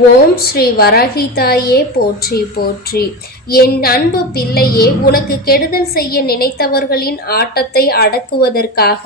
ஓம் ஸ்ரீ வரஹிதாயே போற்றி போற்றி. என் அன்பு பிள்ளையே உனக்கு கெடுதல் செய்ய நினைத்தவர்களின் ஆட்டத்தை அடக்குவதற்காக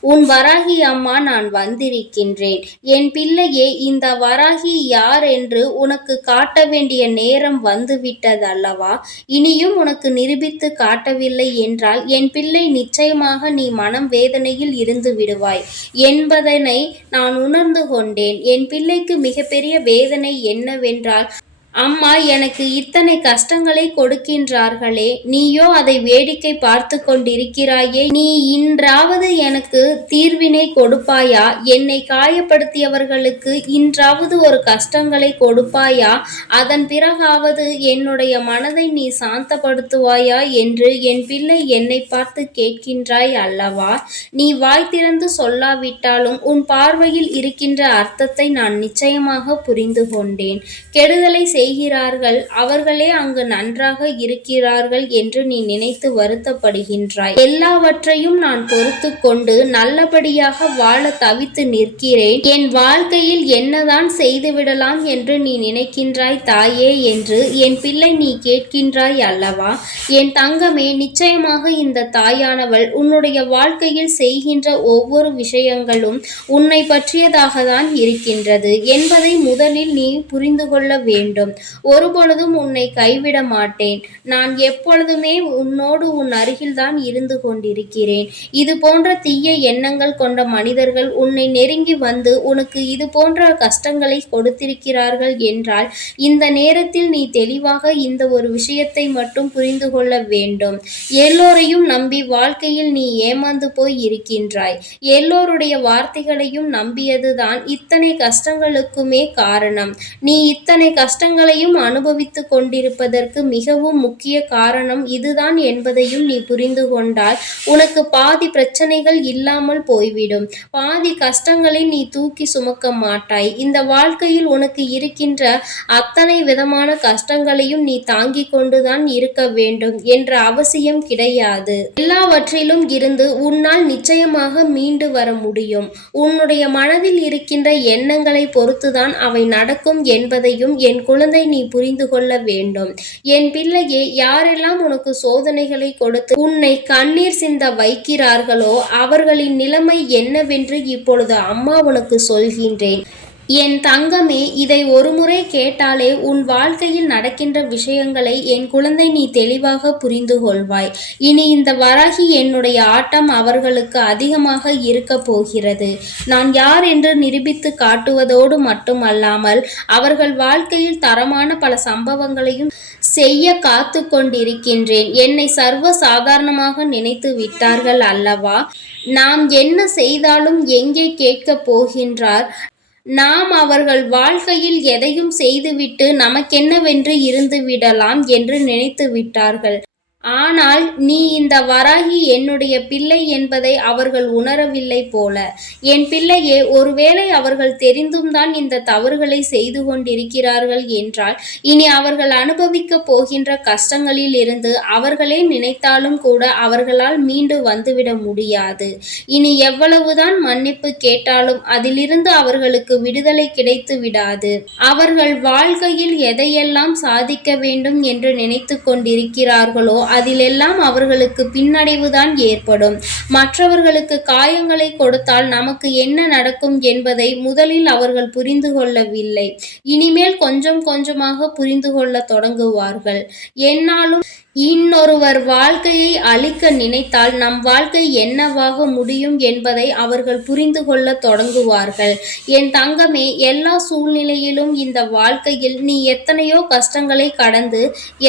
உன் வராகி அம்மா நான் வந்திருக்கின்றேன். என் பிள்ளையே இந்த வராகி யார் என்று உனக்கு காட்ட வேண்டிய நேரம் வந்துவிட்டதல்லவா? இனியும் உனக்கு நிரூபித்து காட்டவில்லை என்றால் என் பிள்ளை நிச்சயமாக நீ மனம் வேதனையில் இருந்து விடுவாய். என்பதனை நான் உணர்ந்து கொண்டேன். என் பிள்ளைக்கு மிகப்பெரிய வேதனை என்னவென்றால் அம்மா எனக்கு இத்தனை கஷ்டங்களை கொடுக்கின்றார்களே நீயோ அதை வேடிக்கை பார்த்து கொண்டிருக்கிறாயே நீ இன்றாவது எனக்கு தீர்வினை கொடுப்பாயா? என்னை காயப்படுத்தியவர்களுக்கு இன்றாவது ஒரு கஷ்டங்களை கொடுப்பாயா? அதன் பிறகாவது என்னுடைய மனதை நீ சாந்தப்படுத்துவாயா என்று என் பிள்ளை என்னை பார்த்து கேட்கின்றாய் அல்லவா? நீ வாய் திறந்து சொல்லாவிட்டாலும் உன் பார்வையில் இருக்கின்ற அர்த்தத்தை நான் நிச்சயமாக புரிந்து கொண்டேன். கெடுதலை செய்கிறார்கள். அவர்களே அங்கு நன்றாக இருக்கிறார்கள் என்று நீ நினைத்து வருத்தப்படுகின்றாய். எல்லாவற்றையும் நான் பொறுத்து கொண்டு நல்லபடியாக வாழ தவித்து நிற்கிறேன். என் வாழ்க்கையில் என்னதான் செய்துவிடலாம் என்று நீ நினைக்கின்றாய் தாயே என்று என் பிள்ளை நீ கேட்கின்றாய் அல்லவா? என் தங்கமே நிச்சயமாக இந்த தாயானவள் உன்னுடைய வாழ்க்கையில் செய்கின்ற ஒவ்வொரு விஷயங்களும் உன்னை பற்றியதாக தான் இருக்கின்றது என்பதை முதலில் நீ புரிந்து கொள்ள வேண்டும். ஒருபொழுதும் உன்னை கைவிட மாட்டேன். நான் எப்பொழுதுமே உன்னோடு உன் அருகில்தான் இருந்து கொண்டிருக்கிறேன். இது போன்ற தீய எண்ணங்கள் கொண்ட மனிதர்கள் உன்னை நெருங்கி வந்து உனக்கு இது போன்ற கஷ்டங்களை கொடுத்திருக்கிறார்கள் என்றால் இந்த நேரத்தில் நீ தெளிவாக இந்த ஒரு விஷயத்தை மட்டும் புரிந்து கொள்ள வேண்டும். எல்லோரையும் நம்பி வாழ்க்கையில் நீ ஏமாந்து போய் இருக்கின்றாய். எல்லோருடைய வார்த்தைகளையும் நம்பியதுதான் இத்தனை கஷ்டங்களுக்குமே காரணம். நீ இத்தனை கஷ்டங்கள் கஷ்டங்களையும் அனுபவித்துக் கொண்டிருப்பதற்கு மிகவும் முக்கிய காரணம் இதுதான் என்பதையும் நீ புரிந்து கொண்டால் உனக்கு பாதி பிரச்சனைகள் இல்லாமல் போய்விடும். பாதி கஷ்டங்களை நீ தூக்கி சுமக்க மாட்டாய். இந்த வாழ்க்கையில் உனக்கு இருக்கின்ற அத்தனை விதமான கஷ்டங்களையும் நீ தாங்கிக் கொண்டுதான் இருக்க வேண்டும் என்ற அவசியம் கிடையாது. எல்லாவற்றிலும் இருந்து உன்னால் நிச்சயமாக மீண்டு வர முடியும். உன்னுடைய மனதில் இருக்கின்ற எண்ணங்களை பொறுத்துதான் அவை நடக்கும் என்பதையும் என் குழந்தை நீ புரிந்து கொள்ள வேண்டும். என் பிள்ளையே யாரெல்லாம் உனக்கு சோதனைகளை கொடுத்து உன்னை கண்ணீர் சிந்த வைக்கிறார்களோ அவர்களின் நிலைமை என்னவென்று இப்பொழுது அம்மா உனக்கு சொல்கின்றேன். என் தங்கமே இதை ஒருமுறை கேட்டாலே உன் வாழ்க்கையில் நடக்கின்ற விஷயங்களை என் குழந்தை நீ தெளிவாக புரிந்து கொள்வாய். இனி இந்த வராகி என்னுடைய ஆட்டம் அவர்களுக்கு அதிகமாக இருக்க போகிறது. நான் யார் என்று நிரூபித்து காட்டுவதோடு மட்டுமல்லாமல் அவர்கள் வாழ்க்கையில் தரமான பல சம்பவங்களையும் செய்ய காத்து கொண்டிருக்கின்றேன். என்னை சர்வ சாதாரணமாக நினைத்து விட்டார்கள் அல்லவா? நாம் என்ன செய்தாலும் எங்கே கேட்கப் போகின்றார்? நாம் அவர்கள் வாழ்க்கையில் எதையும் செய்துவிட்டு நமக்கென்னவென்று இருந்து விடலாம் என்று நினைத்து விட்டார்கள் ஆனால் நீ இந்த வராகி என்னுடைய பிள்ளை என்பதை அவர்கள் உணரவில்லை போல. என் பிள்ளையே ஒருவேளை அவர்கள் தெரிந்தும் தான் இந்த தவறுகளை செய்து கொண்டிருக்கிறார்கள் என்றால் இனி அவர்கள் அனுபவிக்க போகின்ற கஷ்டங்களில் இருந்து அவர்களே நினைத்தாலும் கூட அவர்களால் மீண்டு வந்துவிட முடியாது. இனி எவ்வளவுதான் மன்னிப்பு கேட்டாலும் அதிலிருந்து அவர்களுக்கு விடுதலை கிடைத்து விடாது. அவர்கள் வாழ்க்கையில் எதையெல்லாம் சாதிக்க வேண்டும் என்று நினைத்து கொண்டிருக்கிறார்களோ அதிலெல்லாம் அவர்களுக்கு பின்னடைவுதான் ஏற்படும். மற்றவர்களுக்கு காயங்களை கொடுத்தால் நமக்கு என்ன நடக்கும் என்பதை முதலில் அவர்கள் புரிந்து கொள்ளவில்லை. இனிமேல் கொஞ்சம் கொஞ்சமாக புரிந்து கொள்ள தொடங்குவார்கள். என்னாலும் இன்னொருவர் வாழ்க்கையை அழிக்க நினைத்தால் நம் வாழ்க்கை என்னவாக முடியும் என்பதை அவர்கள் புரிந்து கொள்ள தொடங்குவார்கள். என் தங்கமே எல்லா சூழ்நிலையிலும் இந்த வாழ்க்கையில் நீ எத்தனையோ கஷ்டங்களை கடந்து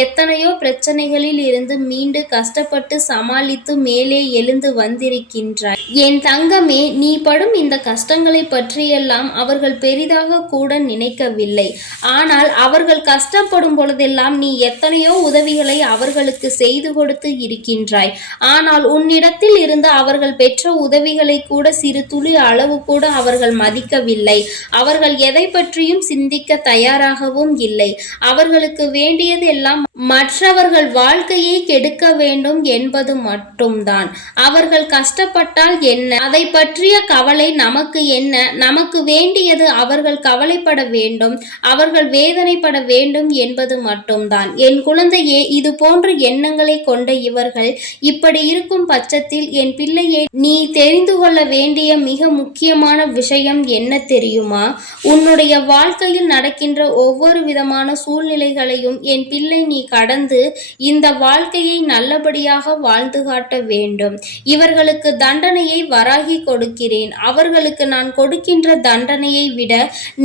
எத்தனையோ பிரச்சனைகளில் இருந்து மீண்டு கஷ்டப்பட்டு சமாளித்து மேலே எழுந்து வந்திருக்கின்றாய். என் தங்கமே நீ படும் இந்த கஷ்டங்களை பற்றியெல்லாம் அவர்கள் பெரிதாக கூட நினைக்கவில்லை. ஆனால் அவர்கள் கஷ்டப்படும் பொழுதெல்லாம் நீ எத்தனையோ உதவிகளை அவர்களுக்கு செய்து கொடுத்து இருக்கின்றாய். ஆனால் உன்னிடத்தில் இருந்து அவர்கள் பெற்ற உதவிகளை கூட சிறு துளி அளவு கூட அவர்கள் மதிக்கவில்லை. அவர்கள் எதை பற்றியும் சிந்திக்க தயாராகவும் இல்லை. அவர்களுக்கு வேண்டியதெல்லாம் மற்றவர்கள் வாழ்க்கையை கெடுக்க வேண்டும் என்பது மட்டும்தான். அவர்கள் கஷ்டப்பட்டால் என்ன? அதை பற்றிய கவலை நமக்கு என்ன? நமக்கு வேண்டியது அவர்கள் கவலைப்பட வேண்டும் அவர்கள் வேதனைப்பட வேண்டும் என்பது மட்டும்தான். என் குழந்தையே இது போன்ற எண்ணங்களை கொண்ட இவர்கள் இப்படி இருக்கும் பட்சத்தில் என் பிள்ளையை நீ தெரிந்து கொள்ள வேண்டிய மிக முக்கியமான விஷயம் என்ன தெரியுமா? உன்னுடைய வாழ்க்கையில் நடக்கின்ற ஒவ்வொரு விதமான சூழ்நிலைகளையும் என் பிள்ளை நீ கடந்து இந்த வாழ்க்கையை நல்லபடியாக வாழ்ந்து காட்ட வேண்டும். இவர்களுக்கு தண்டனையை வராகி கொடுக்கிறேன். அவர்களுக்கு நான் கொடுக்கின்ற தண்டனையை விட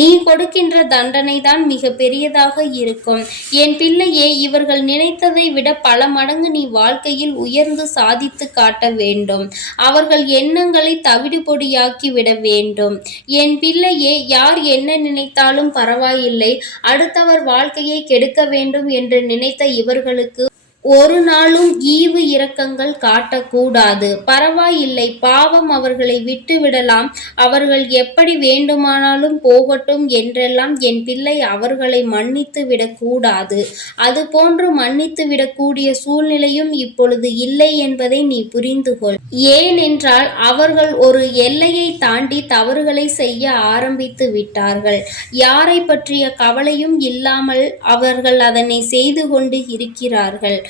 நீ கொடுக்கின்ற தண்டனை தான் மிக பெரியதாக இருக்கும். என் பிள்ளையே இவர்கள் நினைத்ததை விட பல மடங்கு நீ வாழ்க்கையில் உயர்ந்து சாதித்து காட்ட வேண்டும். அவர்கள் எண்ணங்களை தவிடு பொடியாக்கி விட வேண்டும். என் பிள்ளையே யார் என்ன நினைத்தாலும் பரவாயில்லை. அடுத்தவர் வாழ்க்கையை கெடுக்க வேண்டும் என்று நினைத்த இவர்களுக்கு ஒரு நாளும் ஈவு இரக்கங்கள் காட்டக்கூடாது. பரவாயில்லை பாவம் அவர்களை விட்டு விடலாம் அவர்கள் எப்படி வேண்டுமானாலும் போகட்டும் என்றெல்லாம் என் பிள்ளை அவர்களை மன்னித்து விடக்கூடாது. அது போன்று மன்னித்து விடக்கூடிய சூழ்நிலையும் இப்பொழுது இல்லை என்பதை நீ புரிந்து கொள் ஏனென்றால் அவர்கள் ஒரு எல்லையை தாண்டி தவறுகளை செய்ய ஆரம்பித்து விட்டார்கள். யாரை பற்றிய கவலையும் இல்லாமல் அவர்கள் அதனை செய்து கொண்டு இருக்கிறார்கள்.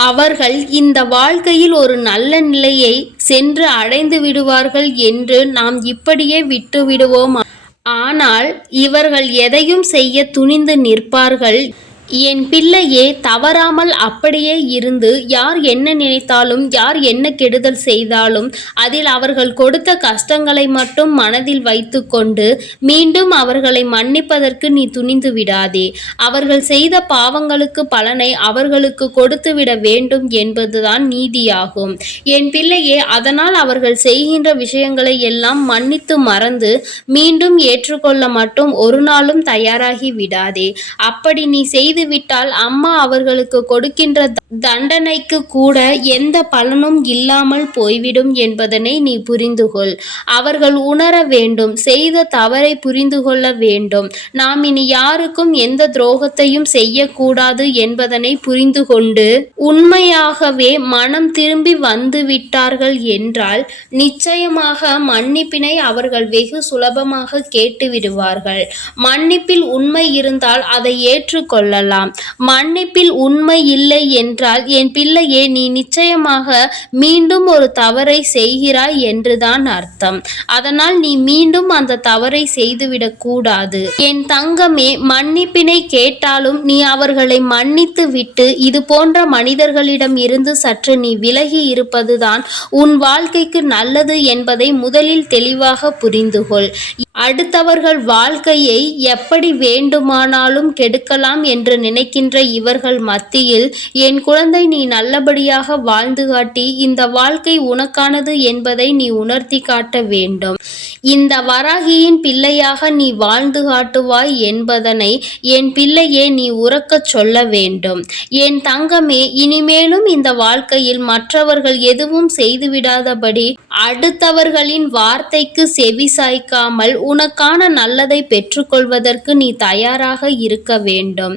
அவர்கள் இந்த வாழ்க்கையில் ஒரு நல்ல நிலையை சென்று அடைந்து விடுவார்கள் என்று நாம் இப்படியே விட்டு விடுவோம் ஆனால் இவர்கள் எதையும் செய்ய துணிந்து நிற்பார்கள். என் பிள்ளையே தவறாமல் அப்படியே இருந்து யார் என்ன நினைத்தாலும் யார் என்ன கெடுதல் செய்தாலும் அதில் அவர்கள் கொடுத்த கஷ்டங்களை மட்டும் மனதில் வைத்துக்கொண்டு மீண்டும் அவர்களை மன்னிப்பதற்கு நீ துணிந்து விடாதே. அவர்கள் செய்த பாவங்களுக்கு பலனை அவர்களுக்கு கொடுத்துவிட வேண்டும் என்பதுதான் நீதியாகும். என் பிள்ளையே அதனால் அவர்கள் செய்கின்ற விஷயங்களை எல்லாம் மன்னித்து மறந்து மீண்டும் ஏற்றுக்கொள்ள மட்டும் ஒரு நாளும் தயாராகி விடாதே. அப்படி நீ செய்த செய்துவிட்டால் அம்மா அவர்களுக்கு கொடுக்கின்ற தண்டனைக்கு கூட எந்த பலனும் இல்லாமல் போய்விடும் என்பதனை நீ புரிந்து கொள் அவர்கள் உணர வேண்டும் செய்த தவறை புரிந்து கொள்ள வேண்டும். நாம் இனி யாருக்கும் எந்த துரோகத்தையும் செய்யக்கூடாது என்பதனை புரிந்து கொண்டு உண்மையாகவே மனம் திரும்பி வந்து விட்டார்கள் என்றால் நிச்சயமாக மன்னிப்பினை அவர்கள் வெகு சுலபமாக கேட்டு விடுவார்கள் மன்னிப்பில் உண்மை இருந்தால் அதை ஏற்றுக்கொள்ளலாம். மன்னிப்பில் உண்மை இல்லை என்றால் என் பிள்ளையே நீ நிச்சயமாக மீண்டும் ஒரு தவறை செய்கிறாய் என்றுதான் அர்த்தம். அதனால் நீ மீண்டும் அந்த தவறை செய்துவிடக் கூடாது. என் தங்கமே மன்னிப்பினை கேட்டாலும் நீ அவர்களை மன்னித்து விட்டு இது போன்ற மனிதர்களிடம் இருந்து சற்று நீ விலகி இருப்பதுதான் உன் வாழ்க்கைக்கு நல்லது என்பதை முதலில் தெளிவாக புரிந்துகொள். அடுத்தவர்கள் வாழ்க்கையை எப்படி வேண்டுமானாலும் கெடுக்கலாம் என்று நினைக்கின்ற இவர்கள் மத்தியில் என் குழந்தை நீ நல்லபடியாக வாழ்ந்து காட்டி இந்த வாழ்க்கை உனக்கானது என்பதை நீ உணர்த்தி காட்ட வேண்டும். இந்த வராகியின் பிள்ளையாக நீ வாழ்ந்து காட்டுவாய் என்பதனை என் பிள்ளையே நீ உறக்கச் சொல்ல வேண்டும். என் தங்கமே இனிமேலும் இந்த வாழ்க்கையில் மற்றவர்கள் எதுவும் செய்துவிடாதபடி அடுத்தவர்களின் வார்த்தைக்கு செவி சாய்க்காமல் உனக்கான நல்லதை பெற்றுக்கொள்வதற்கு நீ தயாராக இருக்க வேண்டும்.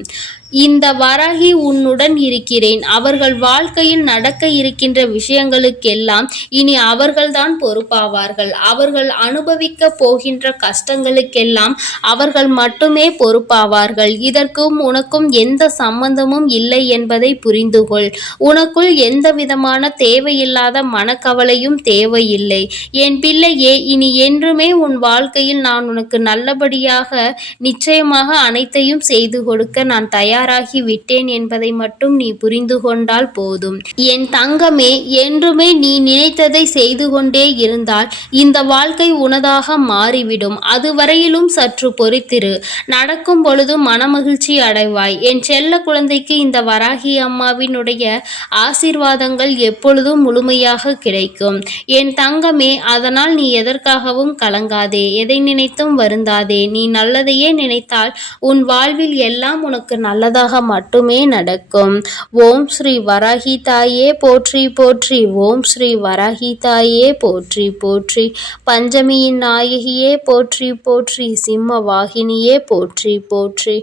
இந்த வராகி உன்னுடன் இருக்கிறேன். அவர்கள் வாழ்க்கையில் நடக்க இருக்கின்ற விஷயங்களுக்கெல்லாம் இனி அவர்கள்தான் பொறுப்பாவார்கள். அவர்கள் அனுபவிக்க போகின்ற கஷ்டங்களுக்கெல்லாம் அவர்கள் மட்டுமே பொறுப்பாவார்கள். இதற்கும் உனக்கும் எந்த சம்பந்தமும் இல்லை என்பதை புரிந்துகொள். உனக்குள் எந்த விதமான தேவையில்லாத மனக்கவலையும் தேவையில்லை. என் பிள்ளையே இனி என்றுமே உன் வாழ்க்கையில் நான் உனக்கு நல்லபடியாக நிச்சயமாக அனைத்தையும் செய்து கொடுக்க நான் தயார் தயாராகி விட்டேன் என்பதை மட்டும் நீ புரிந்து கொண்டால் போதும். என் தங்கமே என்றுமே நீ நினைத்ததை செய்து கொண்டே இருந்தால் இந்த வாழ்க்கை உனதாக மாறிவிடும். அதுவரையிலும் சற்று பொறுத்திரு. நடக்கும் பொழுது மனமகிழ்ச்சி அடைவாய். என் செல்ல குழந்தைக்கு இந்த வராகி அம்மாவினுடைய ஆசீர்வாதங்கள் எப்பொழுதும் முழுமையாக கிடைக்கும். என் தங்கமே அதனால் நீ எதற்காகவும் கலங்காதே. எதை நினைத்தும் வருந்தாதே. நீ நல்லதையே நினைத்தால் உன் வாழ்வில் எல்லாம் உனக்கு நல்லது நல்லதாக மட்டுமே நடக்கும். ஓம் ஸ்ரீ வராகி தாயே போற்றி போற்றி. ஓம் ஸ்ரீ வராகி தாயே போற்றி போற்றி. பஞ்சமியின் நாயகியே போற்றி போற்றி. சிம்ம வாகினியே போற்றி போற்றி.